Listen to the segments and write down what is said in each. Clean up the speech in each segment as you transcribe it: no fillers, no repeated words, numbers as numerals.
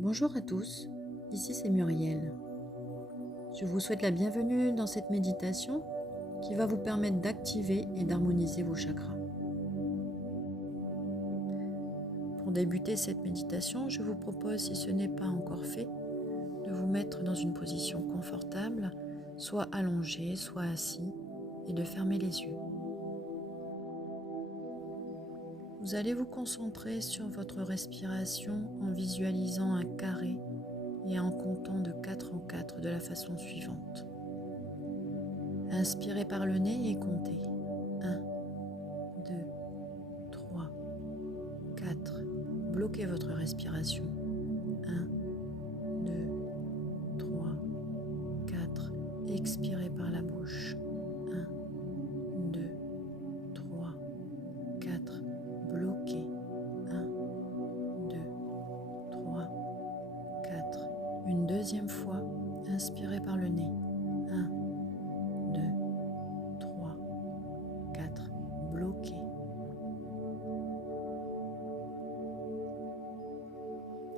Bonjour à tous, ici c'est Muriel. Je vous souhaite la bienvenue dans cette méditation qui va vous permettre d'activer et d'harmoniser vos chakras. Pour débuter cette méditation, je vous propose, si ce n'est pas encore fait, de vous mettre dans une position confortable, soit allongé, soit assis, et de fermer les yeux. Vous allez vous concentrer sur votre respiration en visualisant un carré et en comptant de 4 en 4 de la façon suivante. Inspirez par le nez et comptez. 1, 2, 3, 4. Bloquez votre respiration. 1, 2, 3, 4. Expirez par la bouche. 1, 2, 3, 4. Bloquez. 1, 2, 3, 4. Une deuxième fois, inspirez par le nez. 1, 2, 3, 4. Bloquez.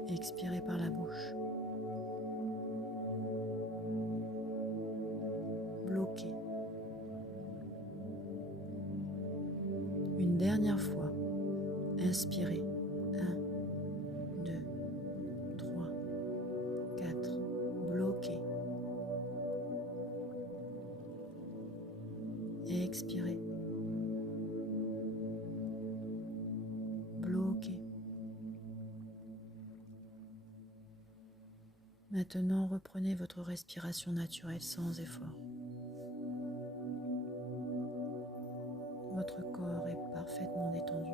Expirez par la bouche. Bloquez. Une dernière fois, inspirez. 1, 2, 3, 4. Bloquez. Et expirez. Bloquez. Maintenant, reprenez votre respiration naturelle sans effort. Votre corps est parfaitement détendu.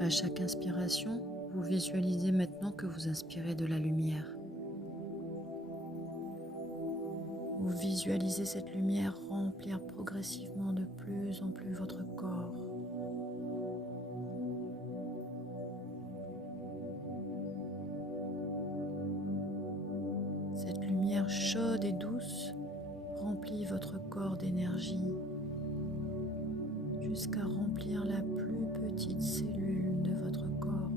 À chaque inspiration, vous visualisez maintenant que vous inspirez de la lumière. Vous visualisez cette lumière remplir progressivement de plus en plus votre corps. Cette lumière chaude et douce remplit votre corps d'énergie jusqu'à remplir la plus petite cellule de votre corps.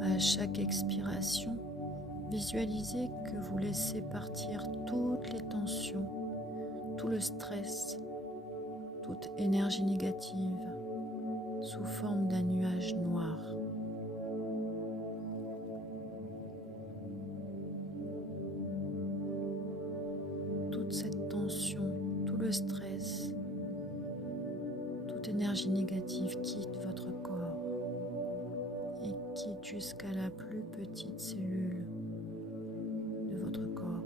À chaque expiration, visualisez que vous laissez partir toutes les tensions, tout le stress, toute énergie négative sous forme d'un nuage noir. Toute cette tension, tout le stress, toute énergie négative quitte votre corps et quitte jusqu'à la plus petite cellule de votre corps.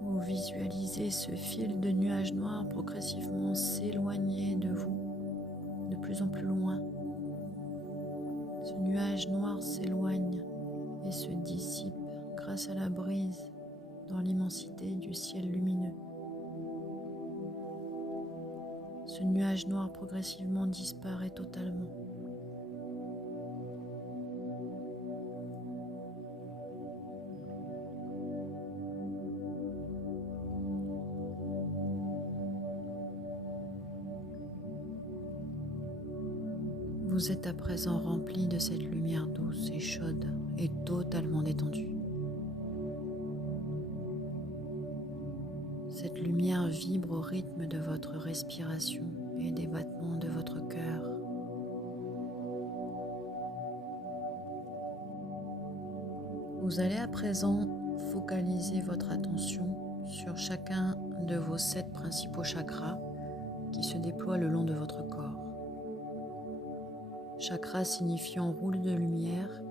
Vous visualisez ce fil de nuages noirs progressivement s'éloigner de vous, de plus en plus loin. Ce nuage noir s'éloigne et se dissipe grâce à la brise dans l'immensité du ciel lumineux. Ce nuage noir progressivement disparaît totalement. Vous êtes à présent rempli de cette lumière douce et chaude et totalement détendue. Cette lumière vibre au rythme de votre respiration et des battements de votre cœur. Vous allez à présent focaliser votre attention sur chacun de vos 7 principaux chakras qui se déploient le long de votre corps. Chakra signifiant roule de lumière,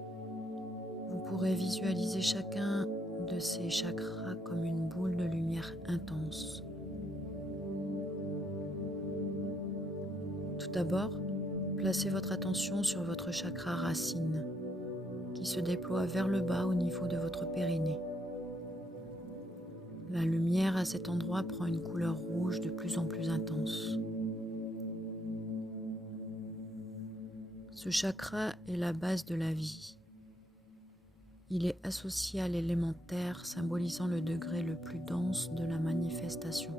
vous pourrez visualiser chacun de ces chakras comme une boule de lumière intense. Tout d'abord, placez votre attention sur votre chakra racine qui se déploie vers le bas au niveau de votre périnée. La lumière à cet endroit prend une couleur rouge de plus en plus intense. Ce chakra est la base de la vie. Il est associé à l'élément terre, symbolisant le degré le plus dense de la manifestation.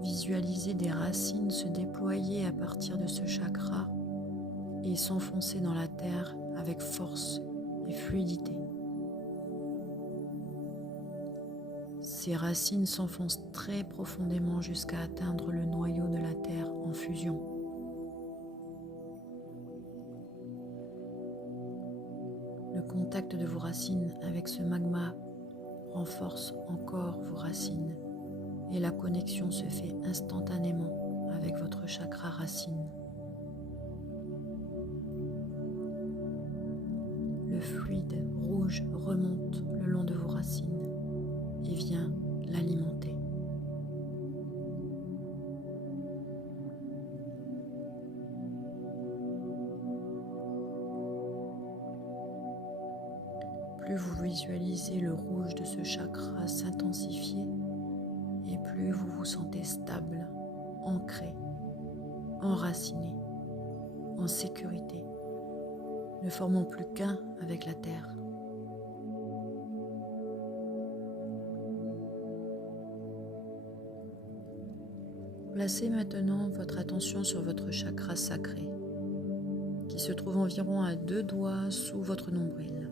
Visualisez des racines se déployer à partir de ce chakra et s'enfoncer dans la terre avec force et fluidité. Ces racines s'enfoncent très profondément jusqu'à atteindre le noyau de la terre en fusion. Le contact de vos racines avec ce magma renforce encore vos racines et la connexion se fait instantanément avec votre chakra racine. Le fluide rouge remonte le long de vos racines et vient l'alimenter. Plus vous visualisez le rouge de ce chakra s'intensifier et plus vous vous sentez stable, ancré, enraciné, en sécurité, ne formant plus qu'un avec la terre. Placez maintenant votre attention sur votre chakra sacré, qui se trouve environ à 2 doigts sous votre nombril.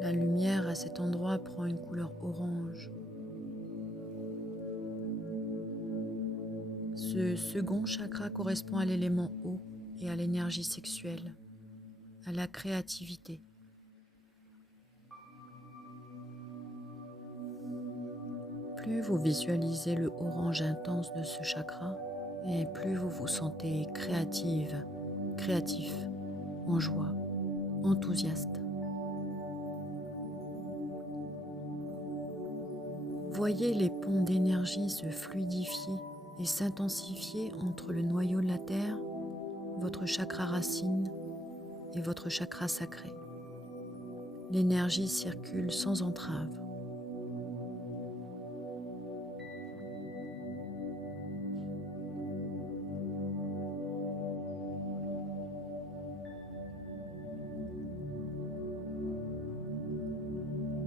La lumière à cet endroit prend une couleur orange. Ce second chakra correspond à l'élément eau et à l'énergie sexuelle, à la créativité. Plus vous visualisez le orange intense de ce chakra, et plus vous vous sentez créatif, en joie, enthousiaste. Voyez les ponts d'énergie se fluidifier et s'intensifier entre le noyau de la terre, votre chakra racine et votre chakra sacré. L'énergie circule sans entrave.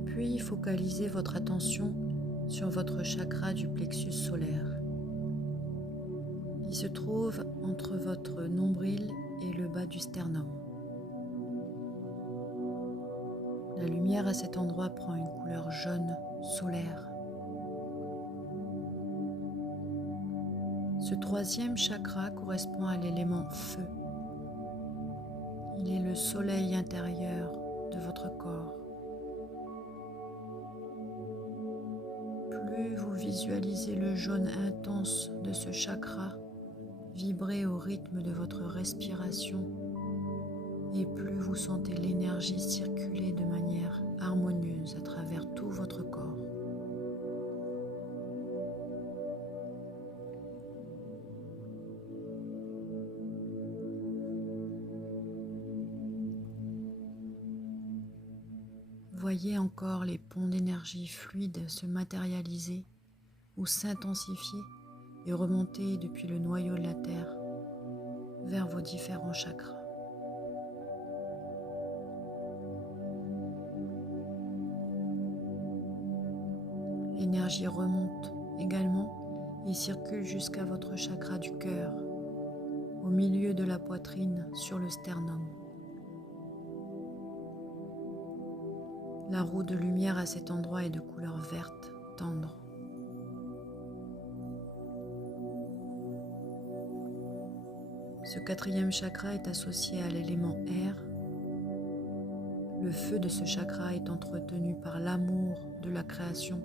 Puis focalisez votre attention sur votre chakra du plexus solaire, qui se trouve entre votre nombril et le bas du sternum. La lumière à cet endroit prend une couleur jaune solaire. Ce troisième chakra correspond à l'élément feu. Il est le soleil intérieur de votre corps. Plus vous visualisez le jaune intense de ce chakra vibrer au rythme de votre respiration, et plus vous sentez l'énergie circuler de manière harmonieuse à travers tout votre corps. Voyez encore les ponts d'énergie fluide se matérialiser ou s'intensifier et remonter depuis le noyau de la Terre vers vos différents chakras. L'énergie remonte également et circule jusqu'à votre chakra du cœur, au milieu de la poitrine sur le sternum. La roue de lumière à cet endroit est de couleur verte, tendre. Ce quatrième chakra est associé à l'élément air. Le feu de ce chakra est entretenu par l'amour de la création,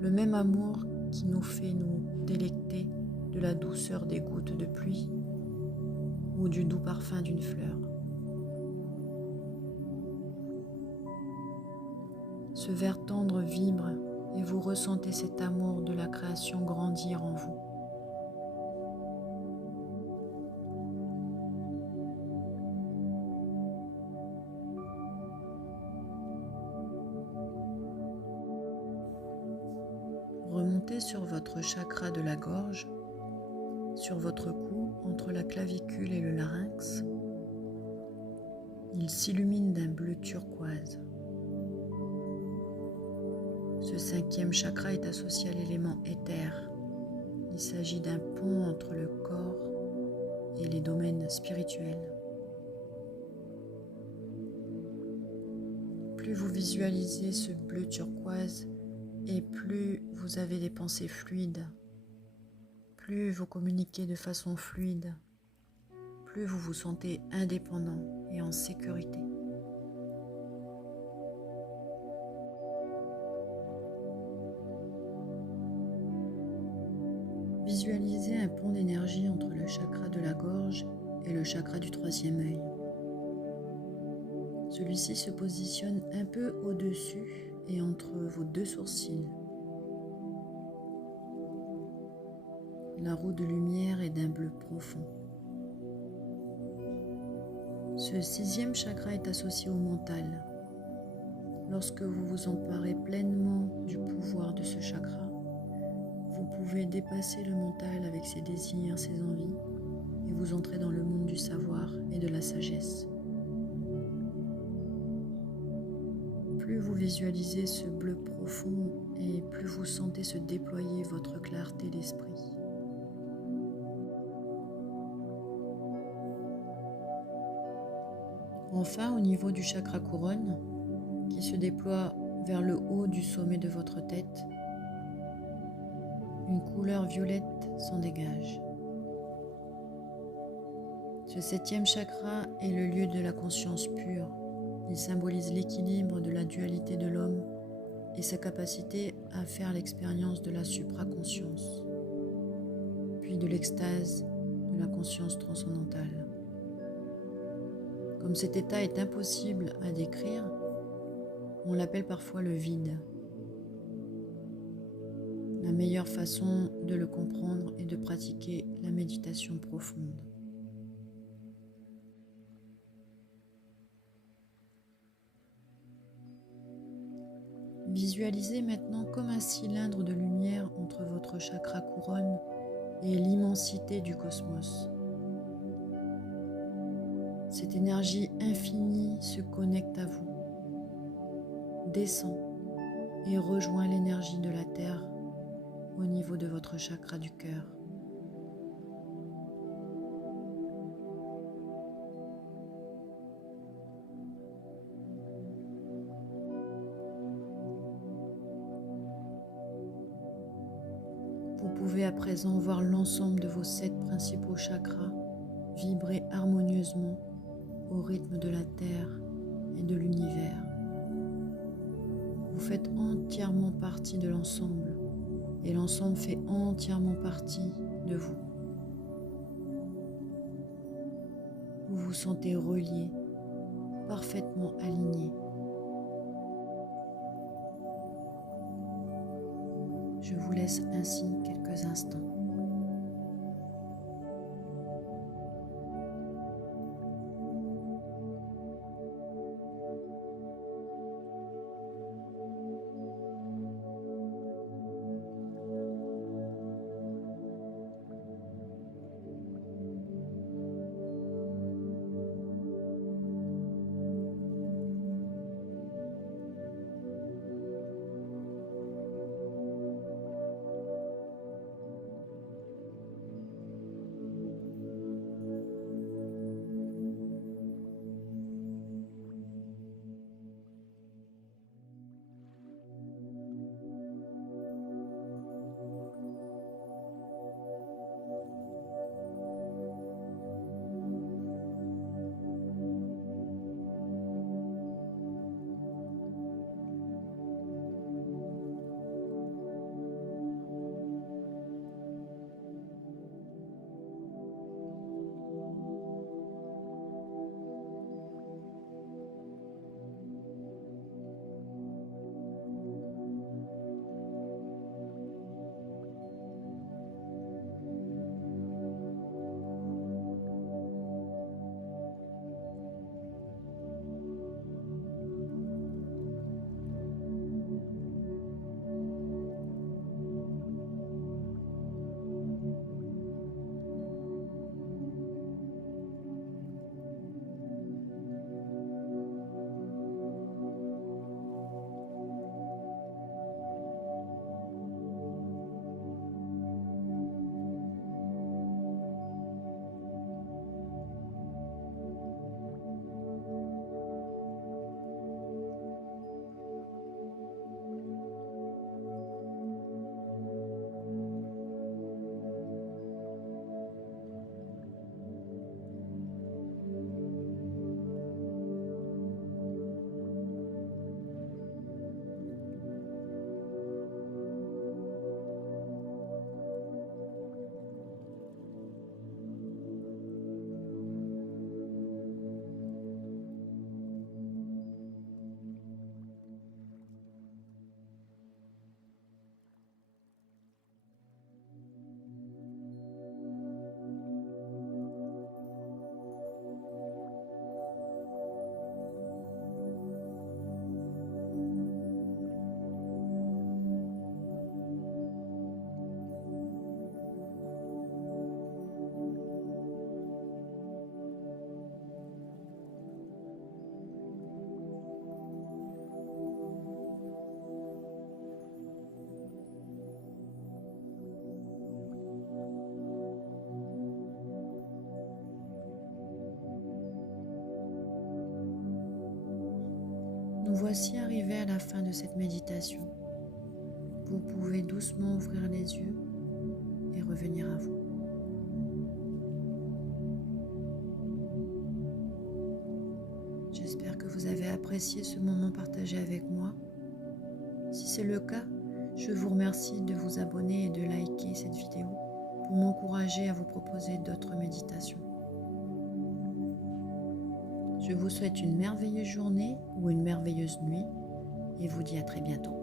le même amour qui nous fait nous délecter de la douceur des gouttes de pluie ou du doux parfum d'une fleur. Ce vert tendre vibre et vous ressentez cet amour de la création grandir en vous. Remontez sur votre chakra de la gorge, sur votre cou, entre la clavicule et le larynx. Il s'illumine d'un bleu turquoise. Ce 5e chakra est associé à l'élément éther. Il s'agit d'un pont entre le corps et les domaines spirituels. Plus vous visualisez ce bleu turquoise et plus vous avez des pensées fluides, plus vous communiquez de façon fluide, plus vous vous sentez indépendant et en sécurité. Visualisez un pont d'énergie entre le chakra de la gorge et le chakra du 3e œil. Celui-ci se positionne un peu au-dessus et entre vos 2 sourcils. La roue de lumière est d'un bleu profond. Ce 6e chakra est associé au mental. Lorsque vous vous emparez pleinement du pouvoir de ce chakra, vous pouvez dépasser le mental avec ses désirs, ses envies, et vous entrez dans le monde du savoir et de la sagesse. Plus vous visualisez ce bleu profond et plus vous sentez se déployer votre clarté d'esprit. Enfin, au niveau du chakra couronne, qui se déploie vers le haut du sommet de votre tête, une couleur violette s'en dégage. Ce 7e chakra est le lieu de la conscience pure. Il symbolise l'équilibre de la dualité de l'homme et sa capacité à faire l'expérience de la supraconscience, puis de l'extase de la conscience transcendantale. Comme cet état est impossible à décrire, on l'appelle parfois le vide. La meilleure façon de le comprendre est de pratiquer la méditation profonde. Visualisez maintenant comme un cylindre de lumière entre votre chakra couronne et l'immensité du cosmos. Cette énergie infinie se connecte à vous, descend et rejoint l'énergie de la Terre au niveau de votre chakra du cœur. Vous pouvez à présent voir l'ensemble de vos 7 principaux chakras vibrer harmonieusement au rythme de la Terre et de l'univers. Vous faites entièrement partie de l'ensemble et l'ensemble fait entièrement partie de vous. Vous vous sentez relié, parfaitement aligné. Je vous laisse ainsi quelques instants. Nous voici arrivés à la fin de cette méditation. Vous pouvez doucement ouvrir les yeux et revenir à vous. J'espère que vous avez apprécié ce moment partagé avec moi. Si c'est le cas, je vous remercie de vous abonner et de liker cette vidéo pour m'encourager à vous proposer d'autres méditations. Je vous souhaite une merveilleuse journée ou une merveilleuse nuit et vous dis à très bientôt.